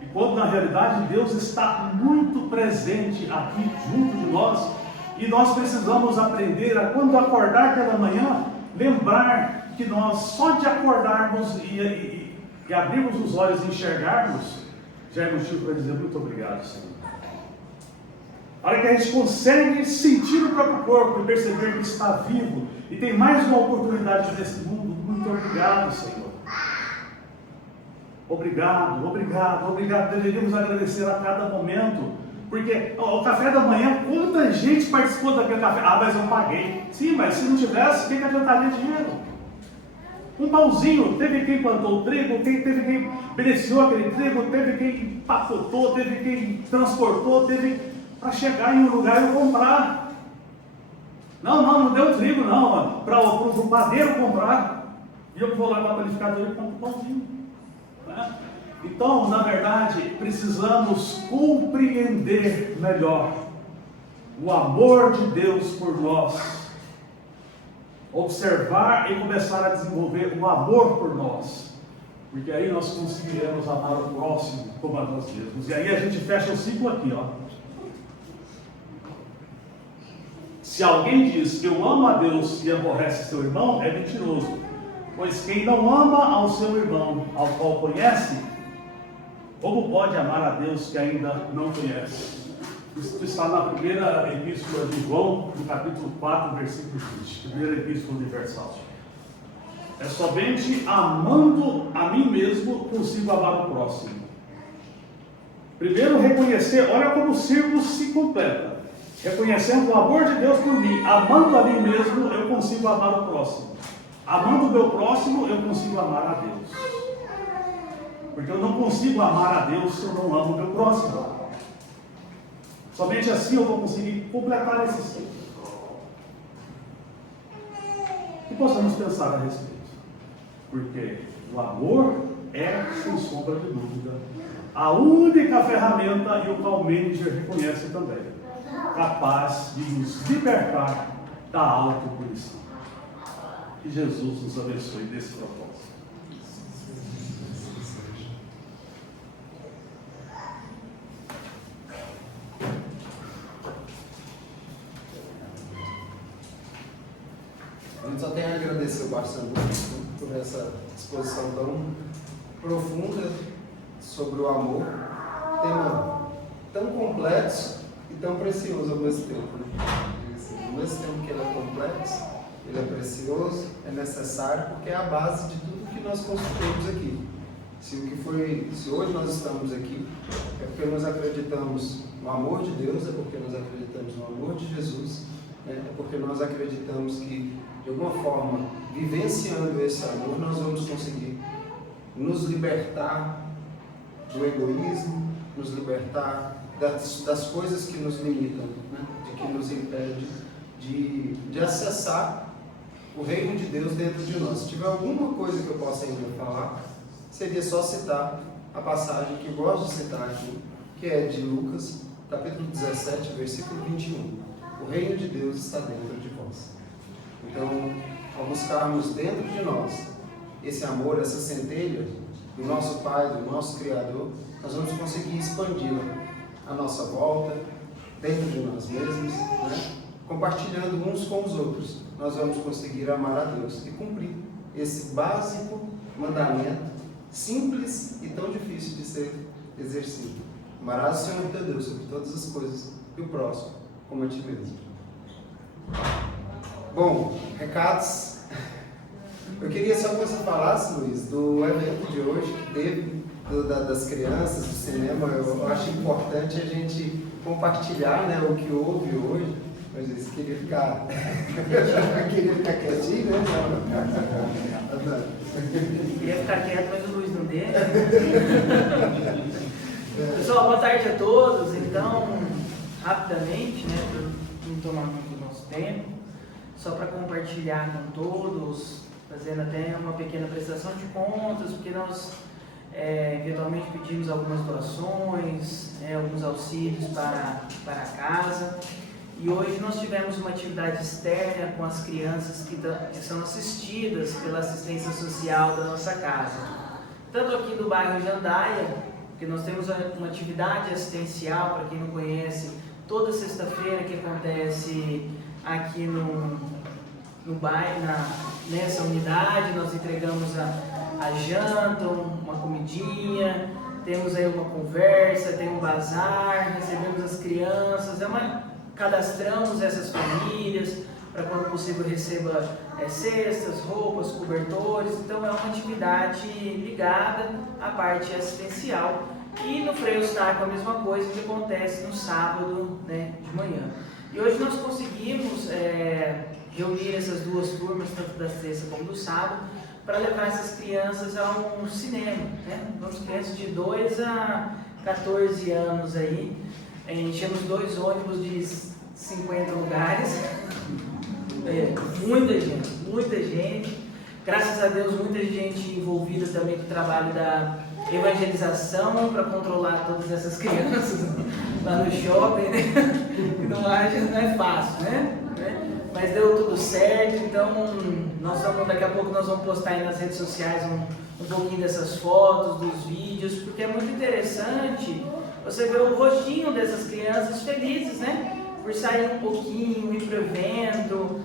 E quando na realidade Deus está muito presente aqui junto de nós, e nós precisamos aprender a, quando acordar pela manhã, lembrar que nós só de acordarmos e abrirmos os olhos e enxergarmos, já é motivo para dizer muito obrigado, Senhor. A hora que a gente consegue sentir o próprio corpo e perceber que está vivo e tem mais uma oportunidade nesse mundo, muito obrigado, Senhor. Obrigado, obrigado, obrigado. Deveríamos agradecer a cada momento, porque o café da manhã, quanta gente participou daquele café? Ah, mas eu paguei. Sim, mas se não tivesse, o que adiantaria dinheiro? Um pãozinho, teve quem plantou o trigo, teve quem beneficiou aquele trigo, teve quem pacotou, teve quem transportou, teve para chegar em um lugar e comprar. Não deu trigo não, para o padeiro comprar. E eu vou lá para a panificadora e compro o pãozinho. Né? Então, na verdade, precisamos compreender melhor o amor de Deus por nós, observar e começar a desenvolver o amor por nós, porque aí nós conseguiremos amar o próximo como a nós mesmos. E aí a gente fecha o ciclo aqui, ó. Se alguém diz eu amo a Deus e aborrece seu irmão, é mentiroso, pois quem não ama ao seu irmão, ao qual conhece, como pode amar a Deus que ainda não conhece? Isso está na primeira epístola de João, no capítulo 4, versículo 20. Primeira epístola universal. É somente amando a mim mesmo consigo amar o próximo. Primeiro reconhecer, olha como o círculo se completa. Reconhecendo o amor de Deus por mim, amando a mim mesmo, eu consigo amar o próximo. Amando o meu próximo, eu consigo amar a Deus. Porque eu não consigo amar a Deus se eu não amo o meu próximo. Somente assim eu vou conseguir completar esse ciclo. E possamos pensar a respeito. Porque o amor é, sem sombra de dúvida, a única ferramenta, e o qual manager reconhece também, capaz de nos libertar da autopunição. Que Jesus nos abençoe desse propósito. A gente só tem a agradecer o pastor Lucas por essa exposição tão profunda sobre o amor, tema tão complexo e tão precioso ao mesmo tempo. Ao mesmo tempo que ele é complexo, ele é precioso, é necessário, porque é a base de tudo que nós construímos aqui. Se hoje nós estamos aqui, é porque nós acreditamos no amor de Deus, é porque nós acreditamos no amor de Jesus, é porque nós acreditamos que, de alguma forma, vivenciando esse amor, nós vamos conseguir nos libertar do egoísmo, nos libertar das coisas que nos limitam, de que nos impede de acessar o reino de Deus dentro de nós. Se tiver alguma coisa que eu possa ainda falar, seria só citar a passagem que eu gosto de citar aqui, que é de Lucas, capítulo 17, versículo 21. O reino de Deus está dentro de vós. Então, ao buscarmos dentro de nós esse amor, essa centelha do nosso Pai, do nosso Criador, nós vamos conseguir expandi-la à nossa volta, dentro de nós mesmos, né? Compartilhando uns com os outros, nós vamos conseguir amar a Deus e cumprir esse básico mandamento, simples e tão difícil de ser exercido. Amarás o Senhor teu Deus sobre todas as coisas e o próximo como a ti mesmo. Bom, recados. Eu queria só que você falasse, Luiz, do evento de hoje que teve, das crianças, do cinema. Eu acho importante a gente compartilhar, né, o que houve hoje. Mas você queria ficar quietinho, né? Queria ficar quieto, mas o Luiz não deixa. Pessoal, boa tarde a todos. Então, rapidamente, né, para não tomar muito do nosso tempo, só para compartilhar com todos, fazendo até uma pequena prestação de contas, porque nós eventualmente pedimos algumas doações, alguns auxílios para a casa. E hoje nós tivemos uma atividade externa com as crianças que são assistidas pela assistência social da nossa casa. Tanto aqui do bairro Jandaia, que nós temos uma atividade assistencial, para quem não conhece, toda sexta-feira que acontece aqui no bairro, nessa unidade. Nós entregamos a janta, uma comidinha, temos aí uma conversa, tem um bazar, recebemos as crianças, cadastramos essas famílias para quando possível receba cestas, roupas, cobertores. Então é uma atividade ligada à parte assistencial. E no Frei Eustáquio a mesma coisa que acontece no sábado, né, de manhã. E hoje nós conseguimos reunir essas duas turmas, tanto da sexta como do sábado, para levar essas crianças a um cinema, né? Vamos crianças de 2 a 14 anos aí. Enchemos 2 ônibus de 50 lugares, muita gente, graças a Deus muita gente envolvida também com o trabalho da evangelização para controlar todas essas crianças lá no shopping, né? Não é fácil, né? Mas deu tudo certo. Então daqui a pouco nós vamos postar aí nas redes sociais um pouquinho dessas fotos, dos vídeos, porque é muito interessante você ver o rostinho dessas crianças felizes, né? Por sair um pouquinho, ir para o evento.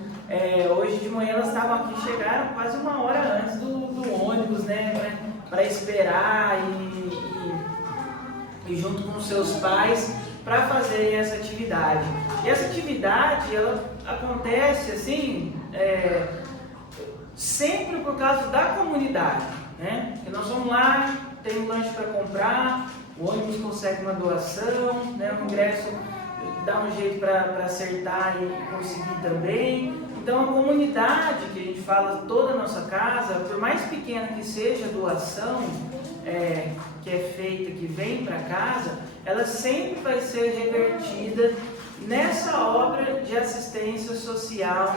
Hoje de manhã elas estavam aqui, chegaram quase 1 hora antes do ônibus, né? Para esperar e junto com os seus pais para fazer essa atividade. E essa atividade, ela acontece assim, sempre por causa da comunidade, né? Porque nós vamos lá, tem um lanche para comprar, o ônibus consegue uma doação, né? O ingresso dá um jeito para acertar e conseguir também. Então a comunidade que a gente fala, toda a nossa casa, por mais pequena que seja a doação que é feita, que vem para casa, ela sempre vai ser revertida nessa obra de assistência social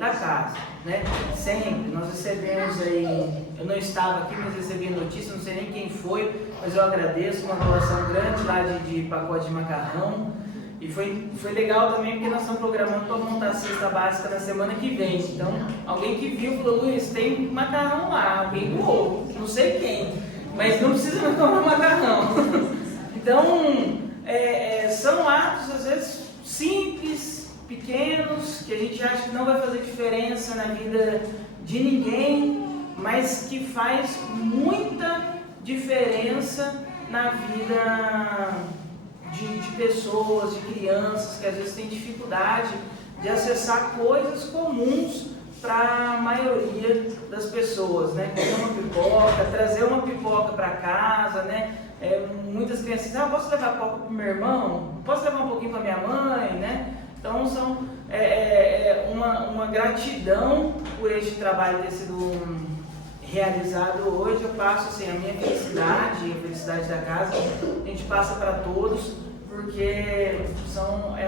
da casa, né? Sempre. Nós recebemos aí, eu não estava aqui, mas recebi notícia, não sei nem quem foi, mas eu agradeço, uma doação grande lá de pacote de macarrão. E foi legal também porque nós estamos programando para montar a cesta básica na semana que vem. Então, alguém que viu falou: Luiz, tem macarrão lá, alguém doou, não sei quem, mas não precisa mais tomar macarrão. Então, são atos às vezes simples, pequenos, que a gente acha que não vai fazer diferença na vida de ninguém, mas que faz muita diferença na vida de pessoas, de crianças que às vezes têm dificuldade de acessar coisas comuns para a maioria das pessoas, né? Comer uma pipoca, trazer uma pipoca para casa, né? Muitas crianças dizem: posso levar pipoca para o meu irmão? Posso levar um pouquinho para minha mãe, né? Então são uma gratidão por este trabalho ter sido realizado hoje. Eu passo assim, a minha felicidade e a felicidade da casa, a gente passa para todos, porque é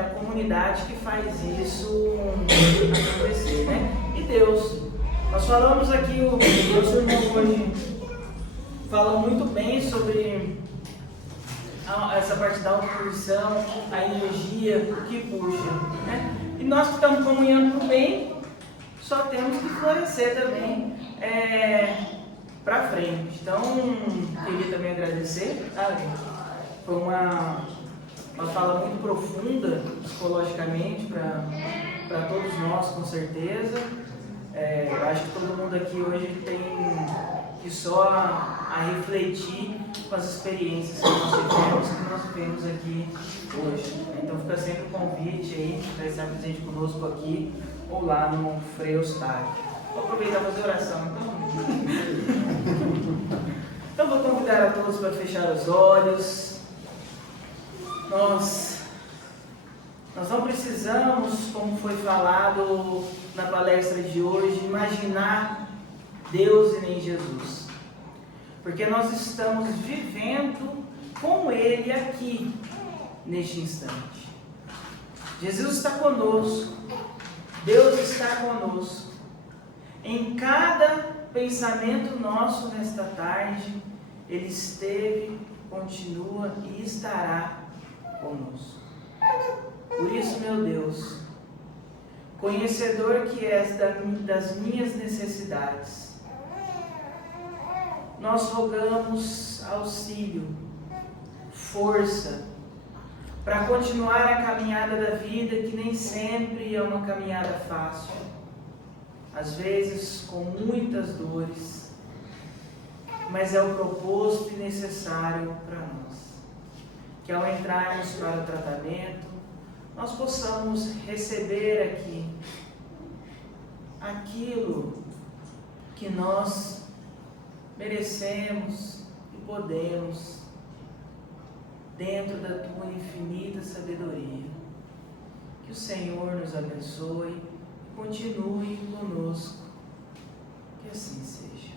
a comunidade que faz isso acontecer, né? E Deus. Nós falamos aqui, o nosso irmão hoje falou muito bem sobre essa parte da autopunição, a energia que puxa, né? E nós que estamos comunhando para o bem, só temos que florescer também para frente. Então, queria também agradecer, foi uma fala muito profunda psicologicamente para todos nós, com certeza. Eu acho que todo mundo aqui hoje tem que só a refletir com as experiências que nós vivemos aqui hoje. Então fica sempre o convite aí para estar presente conosco aqui ou lá no Frei Eustáquio. Vou aproveitar para fazer oração. Então vou convidar a todos para fechar os olhos. Nós não precisamos, como foi falado na palestra de hoje, imaginar Deus e nem Jesus. Porque nós estamos vivendo com Ele aqui, neste instante. Jesus está conosco. Deus está conosco. Em cada pensamento nosso nesta tarde, Ele esteve, continua e estará conosco. Por isso, meu Deus, conhecedor que és das minhas necessidades, nós rogamos auxílio, força, para continuar a caminhada da vida, que nem sempre é uma caminhada fácil, às vezes com muitas dores, mas é o proposto e necessário para nós. Que ao entrarmos para o tratamento, nós possamos receber aqui aquilo que nós merecemos e podemos, dentro da tua infinita sabedoria. Que o Senhor nos abençoe e continue conosco. Que assim seja.